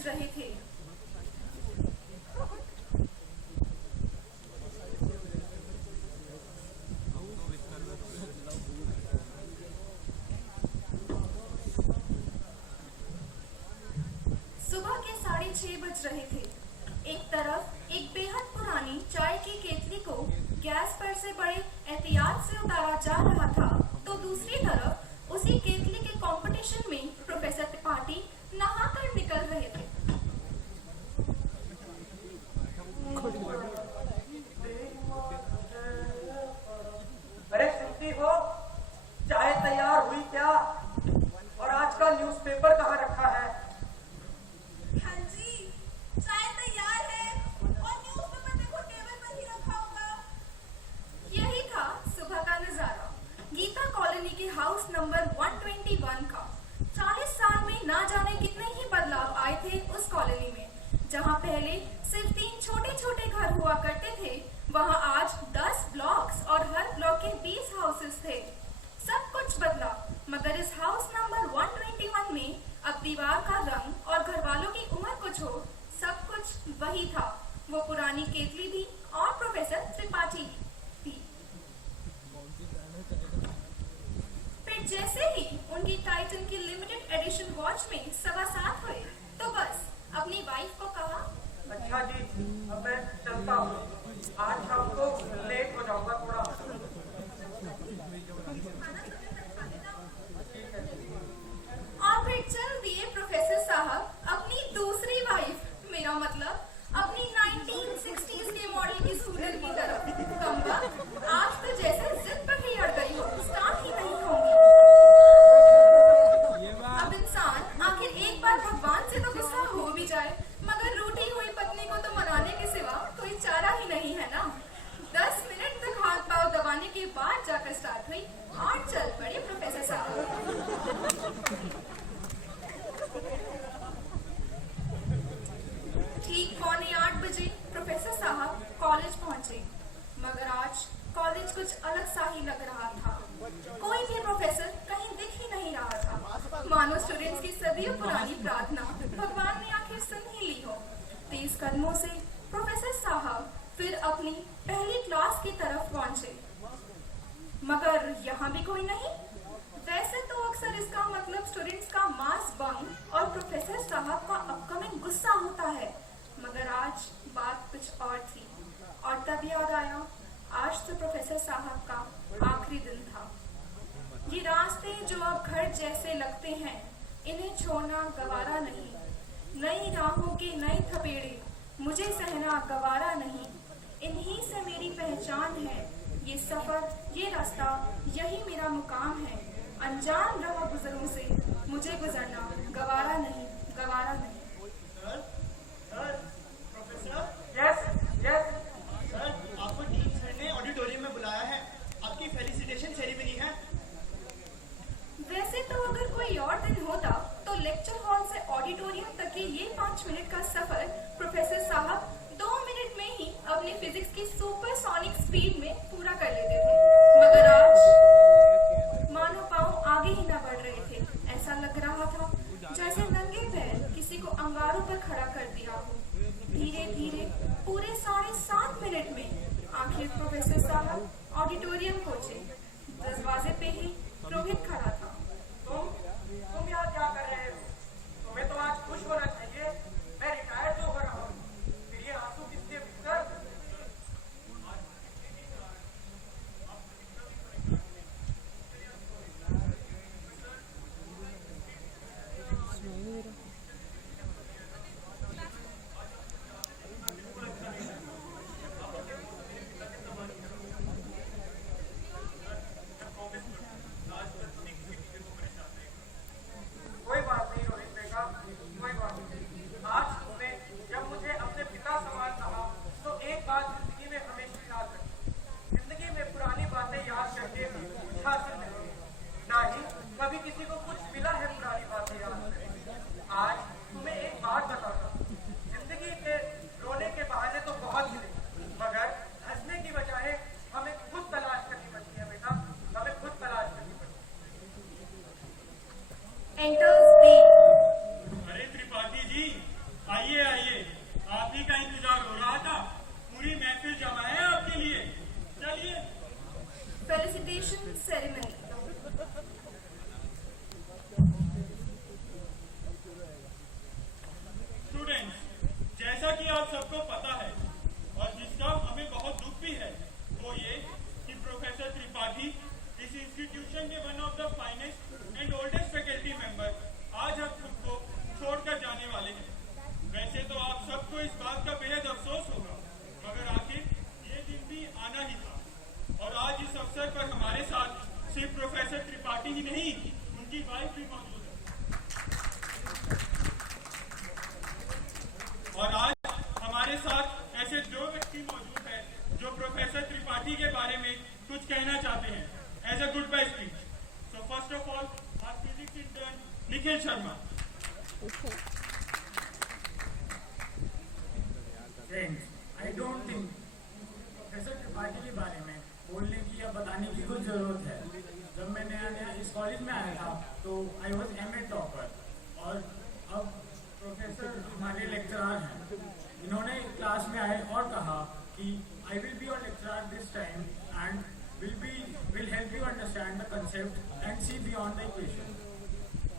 बज रहे थे। सुबह के 6:30 बज रहे थे। एक तरफ एक बेहद पुरानी चाय की केतली को गैस पर से बड़े एहतियात से उतारा जा रहा था, तो दूसरी तरफ उसी केतली के कंपटीशन में प्रोफेसर त्रिपाठी नहाकर निकल रहे थे। अरे सुनती हो, चाय तैयार हुई क्या? और आज का न्यूज़पेपर कहाँ रखा है? हाँ जी, चाय तैयार है और न्यूज़पेपर देखो टेबल पर ही रखा होगा। यही था सुबह का नजारा गीता कॉलोनी के हाउस नंबर 121 का। 40 साल में ना जाने कितने ही बदलाव आए थे उस कॉलोनी में। जहां पहले सिर्फ 3 छोटे छोटे घर हुआ करते थे, वहां आज 10 ब्लॉक्स और हर ब्लॉक के 20 हाउसेस थे। सब कुछ बदला, मगर इस हाउस नंबर 121 में अब दीवार का रंग और घर वालों की उम्र को छोड़ सब कुछ वही था। वो पुरानी केतली भी और प्रोफेसर त्रिपाठी भी। फिर जैसे ही उनकी टाइटन की लिमिटेड एडिशन वॉच में 7:15 हुए, तो बस अपनी वाइफ को कहा, अच्छा जी, अब मैं चलता हूँ। आज शाम को लेट हो जाऊंगा थोड़ा। और फिर चल दिए प्रोफेसर साहब अपनी दूसरी वाइफ, मेरा मतलब अपनी 1960s के मॉडल की स्टूडेंट की तरफ। कमबख्त, आज तो जैसे जिद पर ही अड़ गई हो, स्टार्ट ही नहीं होंगी। अब इंसान आखिर एक बार भगवान से तो गुस्सा हो भी जाए, मगर रूठी हुई पत्नी को तो मनाने के सिवा कोई चारा ही नहीं है ना। 10 मिनट तक हाथ पांव दबाने के बाद जाकर स्टार्ट हुई और चल पड़े प्रोफेसर साहब। ठीक 7:45 बजे प्रोफेसर साहब कॉलेज पहुंचे, मगर आज कॉलेज कुछ अलग सा ही लग रहा था। कोई भी प्रोफेसर कहीं दिख ही नहीं रहा था, मानो स्टूडेंट्स की सदियों पुरानी प्रार्थना भगवान ने आखिर सुन ही ली हो। तेज कदमों से प्रोफेसर साहब फिर अपनी पहली क्लास की तरफ पहुंचे, मगर यहाँ भी कोई नहीं। वैसे तो अक्सर इसका मतलब स्टूडेंट्स का मास बंक और प्रोफेसर साहब का अपकमिंग गुस्सा होता है, मगर आज बात कुछ और थी। और तब याद आया, आज तो प्रोफेसर साहब का आखिरी दिन था। ये रास्ते जो अब घर जैसे लगते हैं, इन्हें छोड़ना गवारा नहीं। नई राहों के नए थपेड़े मुझे सहना गवारा नहीं। इन्हीं से मेरी पहचान है, ये सफर, ये रास्ता, यही मेरा मुकाम है। अनजान रहा गुजरों से, मुझे गुजरना गवारा नहीं, गवारा नहीं। यस यस सर, आपको डीन सर ने ऑडिटोरियम में बुलाया है। आपकी फेलिसिटेशन सेरेमनी है। वैसे तो अगर कोई और दिन होता तो लेक्चर हॉल से ऑडिटोरियम तक के ये 5 मिनट का सफर प्रोफेसर साहब 2 मिनट में ही अपनी फिजिक्स की सुपरसोनिक स्पीड में पूरा कर लेते थे, मगर आज मानो पांव आगे ही न बढ़ रहे थे। ऐसा लग रहा था जैसे नंगे पैर किसी को अंगारों पर खड़ा कर दिया हो। धीरे धीरे पूरे 7.5 मिनट में आखिर प्रोफेसर साहब ऑडिटोरियम पहुंचे। दरवाजे पे ही रोहित खड़ा था। तुम यहाँ क्या कर रहे हो? तुम्हें तो आज खुश होना चाहिए। मैं रिटायर तो हो रहा हूँ, फिर ये आंसू किसके भीतर? इंस्टीट्यूशन के one of the finest and oldest faculty member आज हम सबको छोड़कर जाने वाले हैं। वैसे तो आप सबको इस बात का बेहद अफसोस होगा, मगर आखिर ये दिन भी आना ही था। और आज इस अवसर पर हमारे साथ सिर्फ प्रोफेसर त्रिपाठी ही नहीं, उनकी वाइफ भी मौजूद है। और आज हमारे साथ ऐसे दो व्यक्ति मौजूद हैं जो प्रोफेसर त्रिपाठी के बारे में कुछ कहना चाहते हैं as a goodbye speech. So first of all our physics intern Nikhil Sharma. Friends, I don't think professor Tripathi के बारे में बोलने की या बताने की कुछ जरूरत है। जब मैं नया इस कॉलेज में आया था तो आई वॉज एमए टॉपर, और अब प्रोफेसर हमारे लेक्चरर हैं। इन्होंने क्लास में आए और कहा कि I will be your lecturer this time and will help you understand the concept and see beyond the equation.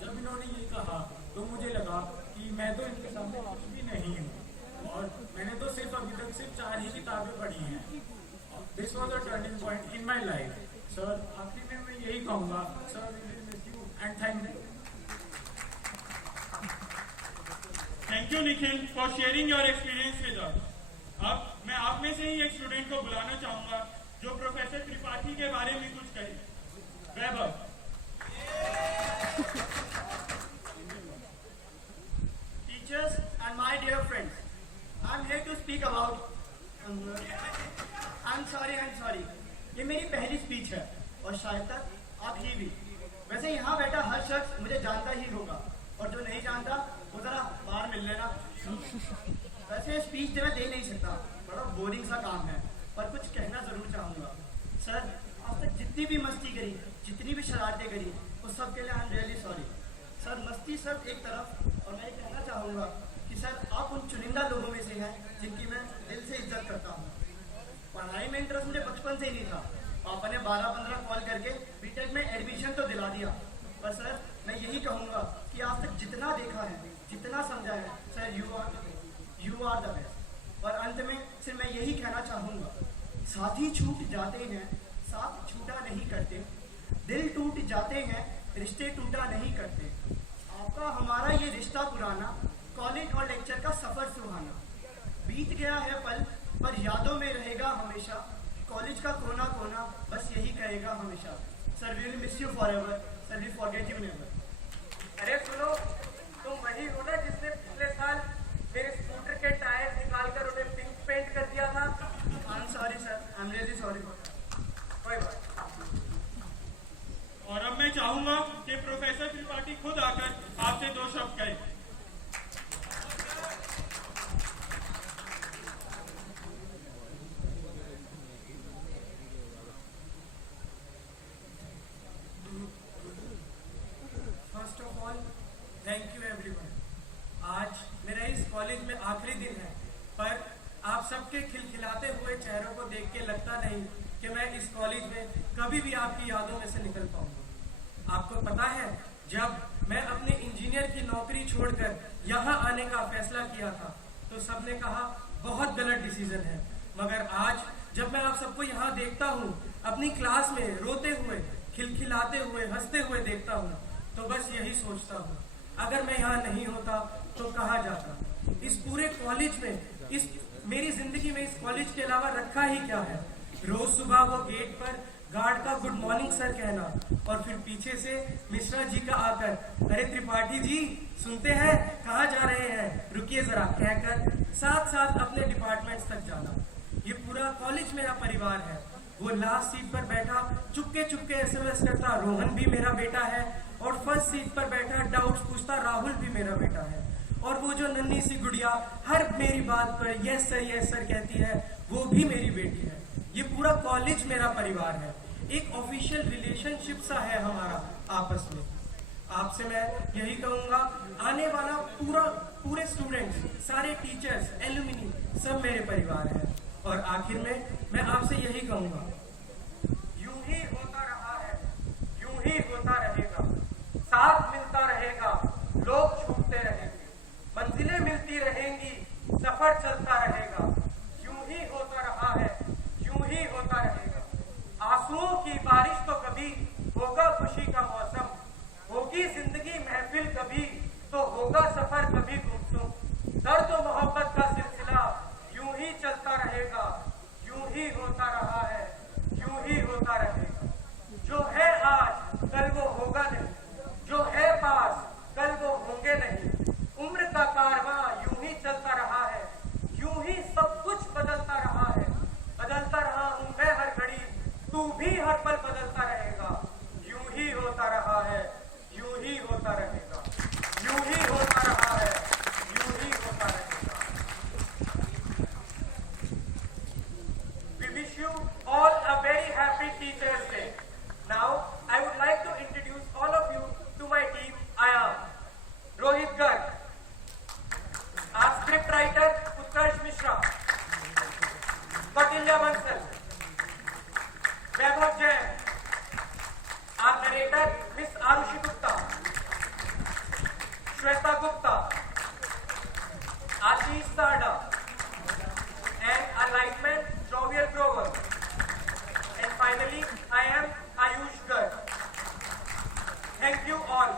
जब इन्होंने ये कहा तो मुझे लगा कि मैं तो इनके सामने कुछ भी नहीं हूँ, और मैंने तो अभी तक सिर्फ 4 ही किताबें पढ़ी हैं। This was a turning point in my life. Sir, आखिर में मैं यही कहूँगा, sir we will miss you and thank you. Thank you Nikhil for sharing your experience with us. अब मैं आप में से ही एक स्टूडेंट को बुलाना चाहूंगा जो प्रोफेसर त्रिपाठी के बारे में कुछ कहे। वैभव। Teachers and my dear friends, I'm here to speak about. I'm sorry. ये मेरी पहली स्पीच है और शायद तक आखिरी भी। वैसे यहाँ बैठा हर शख्स मुझे जानता ही होगा, और जो नहीं जानता वो जरा बाहर मिल लेना। वैसे स्पीच मैं दे नहीं सकता, बड़ा बोरिंग सा काम है, पर कुछ कहना जरूर चाहूँगा। सर, आज तक जितनी भी मस्ती करी, जितनी भी शरारतें करी, उस सब के लिए I am really sorry. Sir, मस्ती सब एक तरफ, और मैं ये कहना चाहूँगा कि सर आप उन चुनिंदा लोगों में से हैं जिनकी मैं दिल से इज्जत करता हूँ। पढ़ाई में इंटरेस्ट मुझे बचपन से ही नहीं था। पापा ने 12-15 कॉल करके बीटेक में एडमिशन तो दिला दिया, पर सर मैं यही कहूँगा कि आज तक जितना देखा है, जितना समझा है, sir you are the best. और अंत में सिर्फ मैं यही कहना चाहूँगा, साथी छूट जाते हैं, साथ छूटा नहीं करते, दिल टूट जाते हैं, रिश्ते टूटा नहीं करते। आपका हमारा ये रिश्ता पुराना, कॉलेज और लेक्चर का सफर सुहाना। बीत गया है पल पर यादों में रहेगा हमेशा, कॉलेज का कोना कोना बस यही कहेगा हमेशा। Sir we will miss you forever, sir we forget you never. अरे सुनो, तुम वही हो ना जिसने पिछले साल मेरे स्कूटर के टायर निकालकर उन्हें पिंक पेंट कर दिया था? I am sorry sir, I am really sorry. कोई बात। और अब मैं चाहूंगा कि प्रोफेसर त्रिपाठी खुद आकर आपसे 2 शब्द कहें। First of all thank you everyone. आज मेरा इस कॉलेज में आखिरी दिन है, पर आप सबके खिलखिलाते हुए चेहरों को देख के लगता नहीं कि मैं इस कॉलेज में कभी भी आपकी यादों में से निकल पाऊंगा। आपको पता है, जब मैं अपने इंजीनियर की नौकरी छोड़कर यहाँ आने का फैसला किया था तो सबने कहा बहुत गलत डिसीजन है, मगर आज जब मैं आप सबको यहाँ देखता हूँ, अपनी क्लास में रोते हुए, खिलखिलाते हुए, हंसते हुए देखता हूँ, तो बस यही सोचता हूँ, अगर मैं यहाँ नहीं होता तो कहाँ जाता। इस पूरे कॉलेज में, इस मेरी जिंदगी में इस कॉलेज के अलावा रखा ही क्या है? रोज सुबह वो गेट पर गार्ड का गुड मॉर्निंग सर कहना, और फिर पीछे से मिश्रा जी का आकर, अरे त्रिपाठी जी सुनते हैं, कहाँ जा रहे हैं, रुकिए जरा कहकर साथ साथ अपने डिपार्टमेंट्स तक जाना। ये पूरा कॉलेज मेरा परिवार है। वो लास्ट सीट पर बैठा चुपके SMS करता रोहन भी मेरा बेटा है, और फर्स्ट सीट पर बैठा डाउट्स पूछता राहुल भी मेरा बेटा है, और वो जो नन्ही सी गुड़िया हर मेरी बात पर यस सर कहती है, वो भी मेरी बेटी है। ये पूरा कॉलेज मेरा परिवार है, एक ऑफिशियल रिलेशनशिप सा है हमारा आपस में। आपसे मैं यही कहूँगा, आने वाला पूरे स्टूडेंट्स, सारे टीचर्स, एलुमिनी सब मेरे परिवार हैं। और आखिर में मैं आपसे यही कहूँगा, यूं ही होता रहा है, यूं ही होता रहेगा, साथ मिलता रहेगा, लोग छूटते रहेंगे, मंजिलें मिलती रहेंगी, सफर चलता रहेगा। यूं ही होता रहा है, यूं ही होता रहेगा। आंसुओं की बारिश तो कभी होगा खुशी का मौसम, होगी जिंदगी महफिल कभी, तो होगा सफर कभी गुमसुम। दर्द और मोहब्बत का सिलसिला यूं ही चलता रहेगा, यूं ही होता रहा है, यूं ही होता रहेगा। जो है आज कल वो होगा नहीं, जो है पास कल वो होंगे नहीं। उम्र का कारवां यूं ही चलता रहा है, यूं ही सब कुछ बदलता रहा है। बदलता रहा हूं मैं हर घड़ी, तू भी हर पल बदलता रहेगा। यूं ही होता रहा है, यूं ही होता रहेगा, यूं ही होता रहा है, यूं ही होता रहेगा। We wish you all a very happy Teachers' Day. Now, I would like to introduce all of you to my team. I am Rohit Garg, our script writer Utkarsh Mishra, Kautilya Bansal, Vaibhav Jain, our narrator Miss Arushi Gupta, Shweta Gupta, Ashish Sarda, and our lightman Jovial Grover. And finally, I am Ayush Garg. Thank you all.